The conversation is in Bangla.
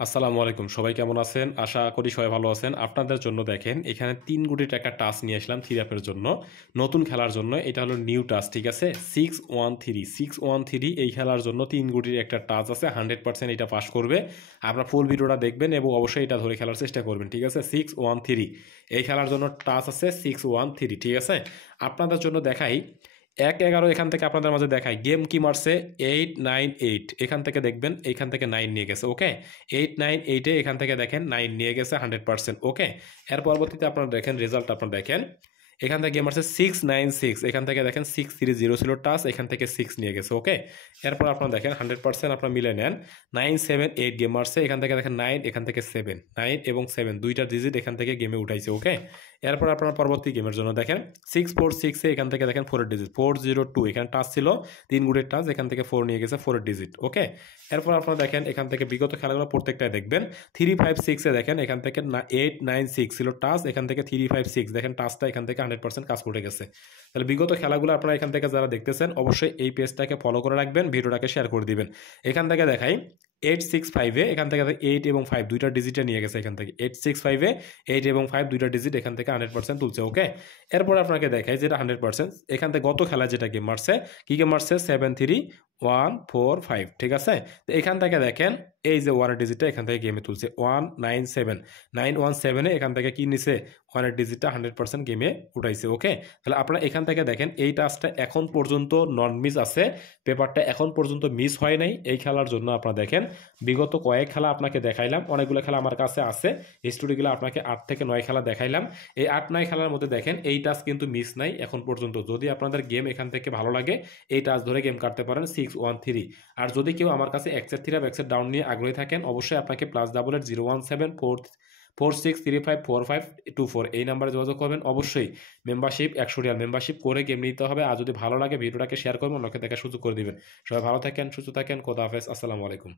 আসসালামু আলাইকুম। সবাই কেমন আছেন? আশা করি সবাই ভালো আছেন। আপনাদের জন্য দেখেন এখানে ৩ কোটি টাকার টাস্ক নিয়ে আসলাম থিরাপের জন্য। নতুন খেলার জন্য এটা হলো নিউ টাস্ক, ঠিক আছে? 613 613 এই খেলার জন্য ৩ কোটির একটা টাস্ক আছে। 100% এটা পাস করবে। আপনারা ফুল ভিডিওটা দেখবেন এবং অবশ্যই এটা ধরে খেলার চেষ্টা করবেন, ঠিক আছে? 613 এই খেলার জন্য টাস্ক আছে 613, ঠিক আছে? আপনাদের জন্য দেখাই ১-১১ এখান থেকে আপনাদের মাঝে দেখাই গেম কি মারছে 8-9-8 এখান থেকে দেখবেন এইখান থেকে 9 নিয়ে গেছে, ওকে? 8-9-8 এখান থেকে দেখেন 9 নিয়ে গেছে 100%, ওকে? এর পরবর্তীতে আপনারা দেখেন রেজাল্ট আপনারা দেখেন এখান থেকে গেম আসছে 696 এখান থেকে দেখেন 630 ছিল টাচ এখান থেকে 6 নিয়ে গেছে, ওকে? এরপর আপনারা দেখেন 100% আপনারা মিলে নেন 978 গেম মারছে এখান থেকে দেখেন 9 এখান থেকে 7 9 এবং 7 দুইটা ডিজিট এখান থেকে গেমে উঠাইছে, ওকে? এরপর আপনারা পরবর্তী গেমের জন্য দেখেন 646 এখান থেকে দেখেন 4 ডিজিট 402 এখানে টাচ ছিল 3 গুণের টাচ এখান থেকে 4 নিয়ে গেছে 4 ডিজিট, ওকে? এরপর আপনারা দেখেন এখান থেকে বিগত খেলাগুলো প্রত্যেকটাই দেখবেন 356 দেখেন এখান থেকে 896 ছিল টাচ এখান থেকে 356 দেখেন টাচটা এখান থেকে 100% কাজ করে গেছে। তাহলে বিগত খেলাগুলো আপনারা এখান থেকে যারা দেখতেছেন অবশ্যই এই পেজটাকে ফলো করে রাখবেন, ভিডিওটাকে শেয়ার করে দিবেন। এখান থেকে দেখাই 865 এখান থেকে 8 এবং 5 দুইটা ডিজিটে নিয়ে গেছে এখান থেকে 865 8 এবং 5 দুইটা ডিজিট এখান থেকে 100% তুলছে, ওকে? এরপর আপনাকে দেখাই যেটা 100% এখান থেকে গত খেলা যেটা গেম মারছে কি গেম মারছে 73145, ঠিক আছে? তো এখান থেকে দেখেন এই যে ওয়ানের ডিজিটটা এখান থেকে গেমে তুলছে 197 917 এখান থেকে কি নিছে ওয়ানের ডিজিটটা 100% গেমে উঠাইছে, ওকে? তাহলে আপনারা এখান থেকে দেখেন এই টাস্কটা এখন পর্যন্ত নন মিস আছে, পেপারটা এখন পর্যন্ত মিস হয় নাই। এই খেলার জন্য আপনারা দেখেন বিগত কয়েক খেলা আপনাকে দেখাইলাম, অনেকগুলো খেলা আমার কাছে আছে, হিস্টোরিগুলো আপনাকে 8 থেকে 9 খেলা দেখাইলাম। এই 8-9 খেলার মধ্যে দেখেন এই টাস্ক কিন্তু মিস নাই এখন পর্যন্ত। যদি আপনাদের গেম এখান থেকে ভালো লাগে এই টাস্ক ধরে গেম কাটতে পারেন 613। আর যদি কেউ আমার কাছে এক্সেট থ্রি বা এক্সেট ডাউন নিয়ে আগ্রহী থাকেন অবশ্যই আপনাকে +88 01746354524 এই নাম্বারে যোগাযোগ করবেন। অবশ্যই মেম্বারশিপ 100 রিয়াল মেম্বারশিপ করে গেম নিতে হবে। আর যদি ভালো লাগে ভিডিওটাকে শেয়ার করবেন, অন্যকে দেখার সুযোগ করে দিবেন। সবাই ভালো থাকেন, সুস্থ থাকেন, খোদা হাফেজ, আসসালামু আলাইকুম।